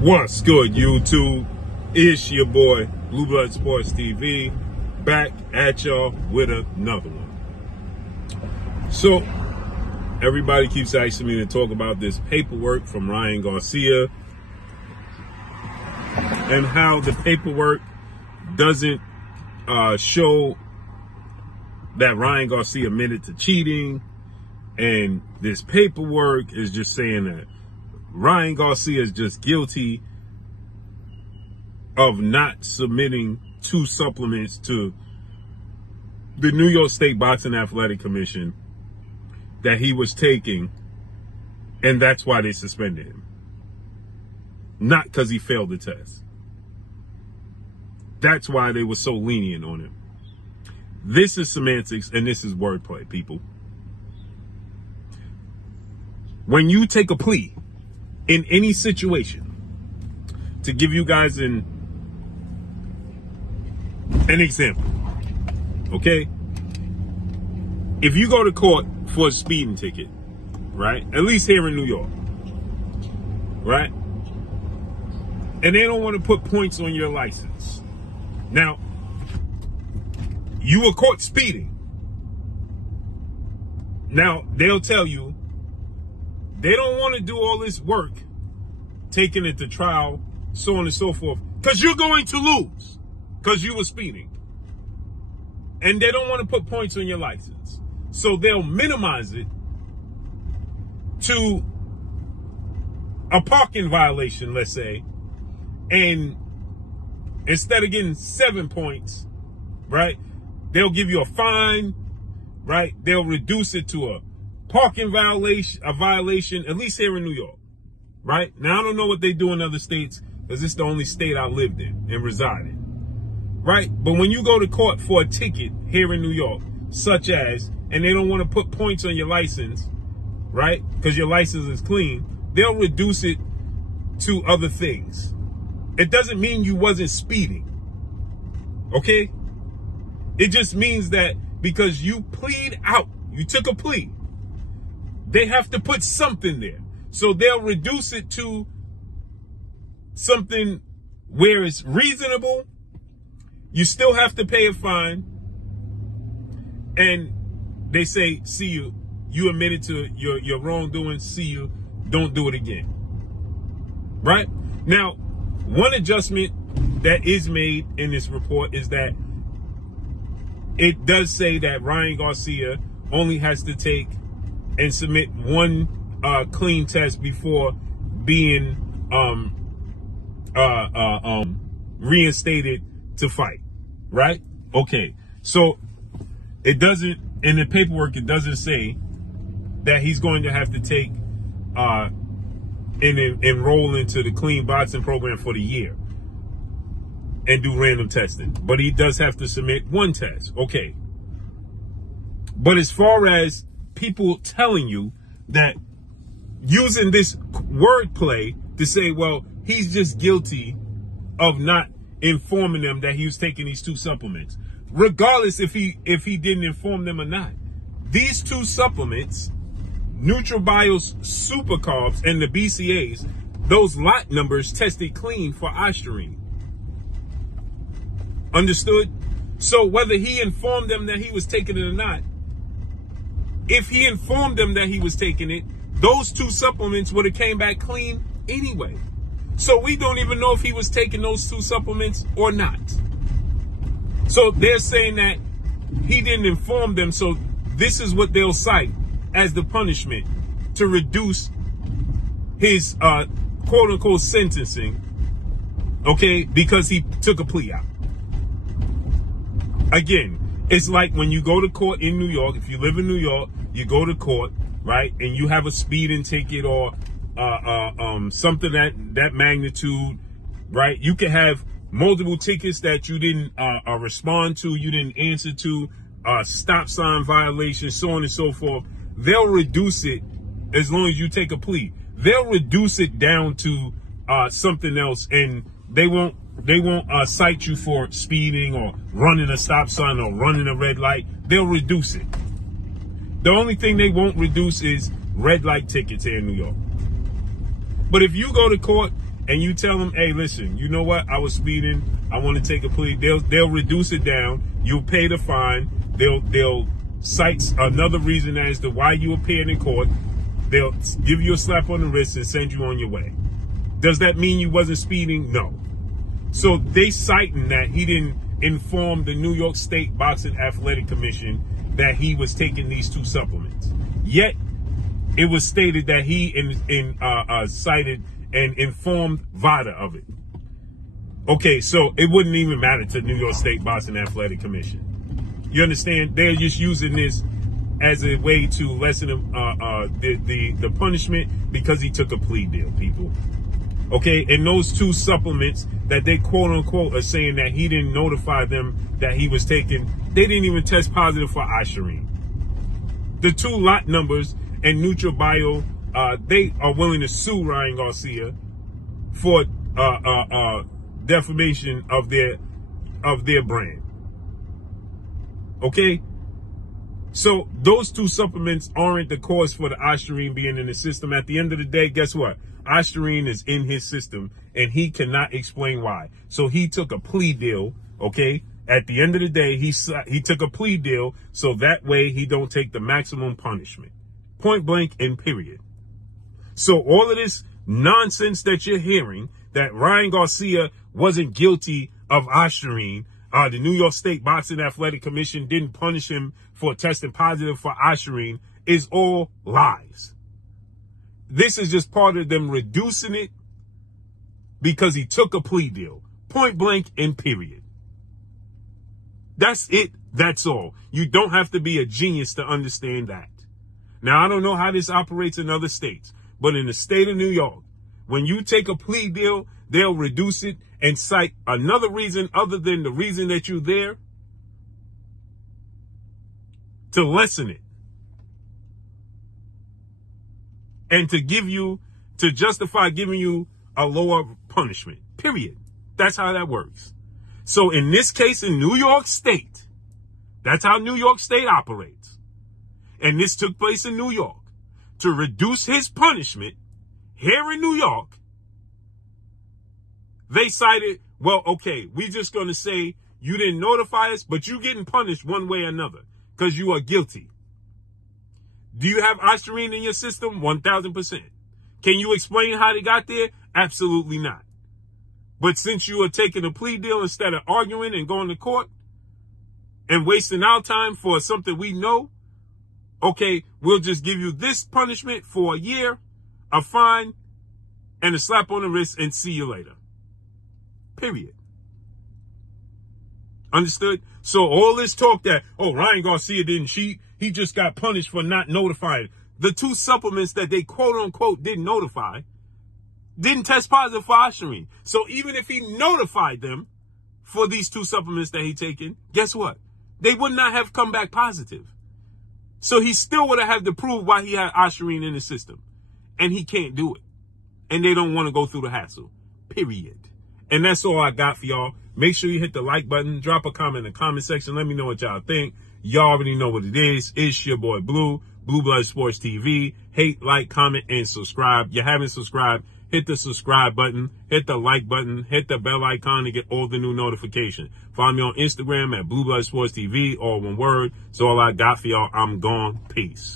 What's good, YouTube? It's your boy, Blue Blood Sports TV, back at y'all with another one. So, everybody keeps asking me to talk about this paperwork from Ryan Garcia and how the paperwork doesn't show that Ryan Garcia admitted to cheating, and this paperwork is just saying that Ryan Garcia is just guilty of not submitting 2 supplements to the New York State Boxing Athletic Commission that he was taking, and that's why they suspended him. Not because he failed the test. That's why they were so lenient on him. This is semantics and this is wordplay, people. When you take a plea in any situation, to give you guys an example, okay? If you go to court for a speeding ticket, right? At least here in New York, right? And they don't want to put points on your license. Now, you were caught speeding. Now, they'll tell you they don't want to do all this work, taking it to trial, so on and so forth, because you're going to lose, because you were speeding. And they don't want to put points on your license. So they'll minimize it to a parking violation, let's say, and instead of getting 7 points, right, they'll give you a fine, right? They'll reduce it to a parking violation, at least here in New York, right? Now, I don't know what they do in other states, because it's the only state I lived in and resided, right? But when you go to court for a ticket here in New York, such as, and they don't want to put points on your license, right, because your license is clean, they'll reduce it to other things. It doesn't mean you wasn't speeding, okay? It just means that because you plead out, you took a plea, they have to put something there. So they'll reduce it to something where it's reasonable. You still have to pay a fine. And they say, see you. You admitted to your wrongdoing. See you. Don't do it again. Right? Now, one adjustment that is made in this report is that it does say that Ryan Garcia only has to take and submit 1 clean test before being reinstated to fight, right? Okay, so it doesn't, in the paperwork, it doesn't say that he's going to have to take and enroll into the clean boxing program for the year and do random testing, but he does have to submit 1 test. Okay, but as far as people telling you that, using this wordplay to say, well, he's just guilty of not informing them that he was taking these 2 supplements, regardless if he didn't inform them or not. These 2 supplements, NutriBio's Super Carbs and the BCAAs, those lot numbers tested clean for ostarine. Understood? So whether he informed them that he was taking it or not, if he informed them that he was taking it, those 2 supplements would have came back clean anyway. So we don't even know if he was taking those 2 supplements or not. So they're saying that he didn't inform them, so this is what they'll cite as the punishment to reduce his quote-unquote sentencing, okay, because he took a plea out. Again, it's like when you go to court in New York. If you live in New York, you go to court, right, and you have a speeding ticket or something that magnitude, right? You can have multiple tickets that you didn't respond to, you didn't answer to, stop sign violation, so on and so forth. They'll reduce it as long as you take a plea. They'll reduce it down to something else, and they won't cite you for speeding or running a stop sign or running a red light. They'll reduce it. The only thing they won't reduce is red light tickets here in New York. But if you go to court and you tell them, hey, listen, you know what? I was speeding. I want to take a plea. They'll reduce it down. You'll pay the fine. They'll cite another reason as to why you appeared in court. They'll give you a slap on the wrist and send you on your way. Does that mean you wasn't speeding? No. So they citing that he didn't inform the New York State Boxing Athletic Commission that he was taking these 2 supplements. Yet it was stated that he cited and informed VADA of it. Okay, so it wouldn't even matter to New York State Boxing Athletic Commission. You understand? They're just using this as a way to lessen the punishment because he took a plea deal, people. Okay, and those 2 supplements that they quote unquote are saying that he didn't notify them that he was taking, they didn't even test positive for Asherin. The 2 lot numbers and NutraBio, they are willing to sue Ryan Garcia for defamation of their brand. Okay? So those 2 supplements aren't the cause for the Asherin being in the system. At the end of the day, guess what? Asherin is in his system and he cannot explain why. So he took a plea deal, okay? At the end of the day, he took a plea deal so that way he don't take the maximum punishment. Point blank and period. So all of this nonsense that you're hearing, that Ryan Garcia wasn't guilty of Asherin, the New York State Boxing Athletic Commission didn't punish him for testing positive for Asherin, is all lies. This is just part of them reducing it because he took a plea deal. Point blank and period. That's it. That's all. You don't have to be a genius to understand that. Now, I don't know how this operates in other states, but in the state of New York, when you take a plea deal, they'll reduce it and cite another reason other than the reason that you're there to lessen it. And to justify giving you a lower punishment, period. That's how that works. So in this case, in New York State, that's how New York State operates. And this took place in New York. To reduce his punishment here in New York, they cited, well, okay, we're just going to say you didn't notify us, but you're getting punished one way or another because you are guilty. Do you have Asherin in your system? 1,000%. Can you explain how they got there? Absolutely not. But since you are taking a plea deal instead of arguing and going to court and wasting our time for something we know, okay, we'll just give you this punishment for a year, a fine, and a slap on the wrist, and see you later. Period. Understood? So all this talk that, oh, Ryan Garcia didn't cheat, he just got punished for not notifying. The 2 supplements that they quote unquote didn't notify didn't test positive for Asherin. So even if he notified them for these 2 supplements that he taken, guess what? They would not have come back positive. So he still would have had to prove why he had Asherin in his system. And he can't do it. And they don't want to go through the hassle. Period. And that's all I got for y'all. Make sure you hit the like button. Drop a comment in the comment section. Let me know what y'all think. Y'all already know what it is. It's your boy Blue. Blue Blood Sports TV. Hate, like, comment, and subscribe. You haven't subscribed, hit the subscribe button, hit the like button, hit the bell icon to get all the new notifications. Follow me on Instagram at Blue Blood Sports TV, all one word. That's all I got for y'all. I'm gone. Peace.